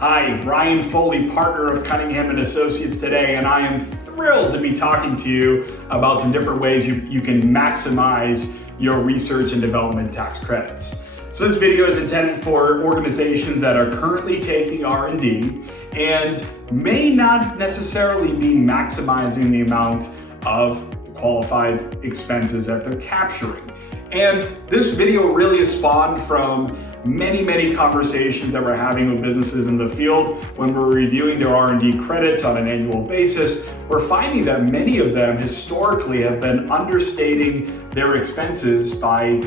Hi, Ryan Foley, partner of Cunningham and Associates today, and I am thrilled to be talking to you about some different ways you can maximize your research and development tax credits. So this video is intended for organizations that are currently taking R&D and may not necessarily be maximizing the amount of qualified expenses that they're capturing. And this video really is spawned from many conversations that we're having with businesses in the field when we're reviewing their R&D credits on an annual basis. We're finding that many of them historically have been understating their expenses by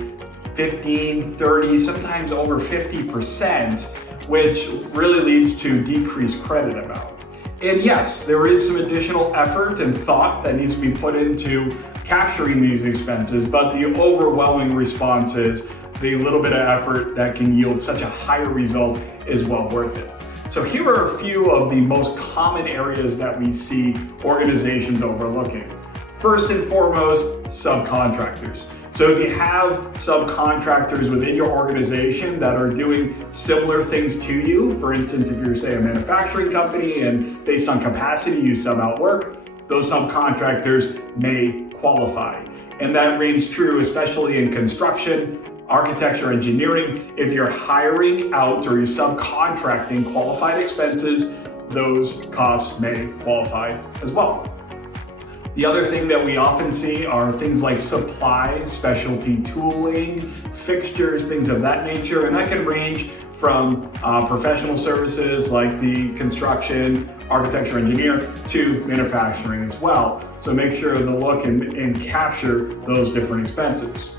15, 30, sometimes over 50%, which really leads to decreased credit amount. And yes, there is some additional effort and thought that needs to be put into capturing these expenses, but the overwhelming response is the little bit of effort that can yield such a higher result is well worth it. So here are a few of the most common areas that we see organizations overlooking. First and foremost, subcontractors. So if you have subcontractors within your organization that are doing similar things to you, for instance, if you're, say, a manufacturing company and based on capacity you sub out work, those subcontractors may qualify. And that remains true especially in construction, architecture, engineering. If you're hiring out or you're subcontracting qualified expenses, those costs may qualify as well. The other thing that we often see are things like supplies, specialty tooling, fixtures, things of that nature, and that can range from professional services like the construction, architecture, engineer to manufacturing as well. So make sure to look and capture those different expenses.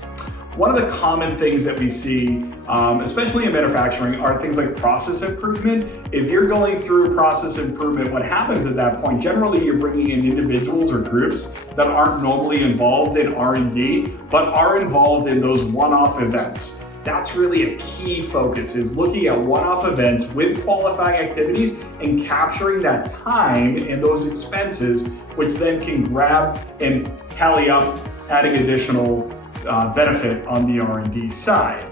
One of the common things that we see, especially in manufacturing, are things like process improvement. If you're going through process improvement, what happens at that point, generally you're bringing in individuals or groups that aren't normally involved in R&D, but are involved in those one-off events. That's really a key focus, is looking at one-off events with qualifying activities and capturing that time and those expenses, which then can grab and tally up, adding additional benefit on the R&D side.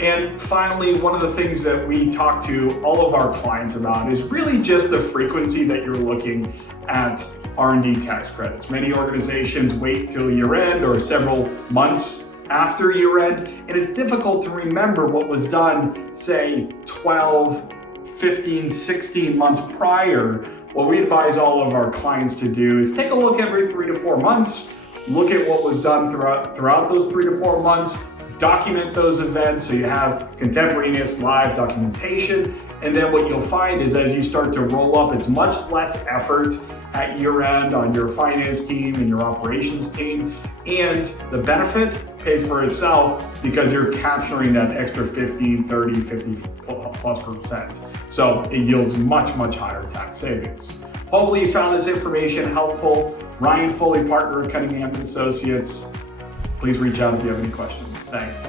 And finally, one of the things that we talk to all of our clients about is really just the frequency that you're looking at R&D tax credits. Many organizations wait till year end or several months after year end, and it's difficult to remember what was done, say, 12, 15, 16 months prior. What we advise all of our clients to do is take a look every 3 to 4 months, look at what was done throughout those 3 to 4 months, document those events so you have contemporaneous live documentation, and then what you'll find is as you start to roll up, it's much less effort at year end on your finance team and your operations team, and the benefit pays for itself because you're capturing that extra 15, 30, 50 plus percent. So it yields much higher tax savings. Hopefully you found this information helpful. Ryan Foley, partner of Cunningham and Associates. Please reach out if you have any questions. Thanks.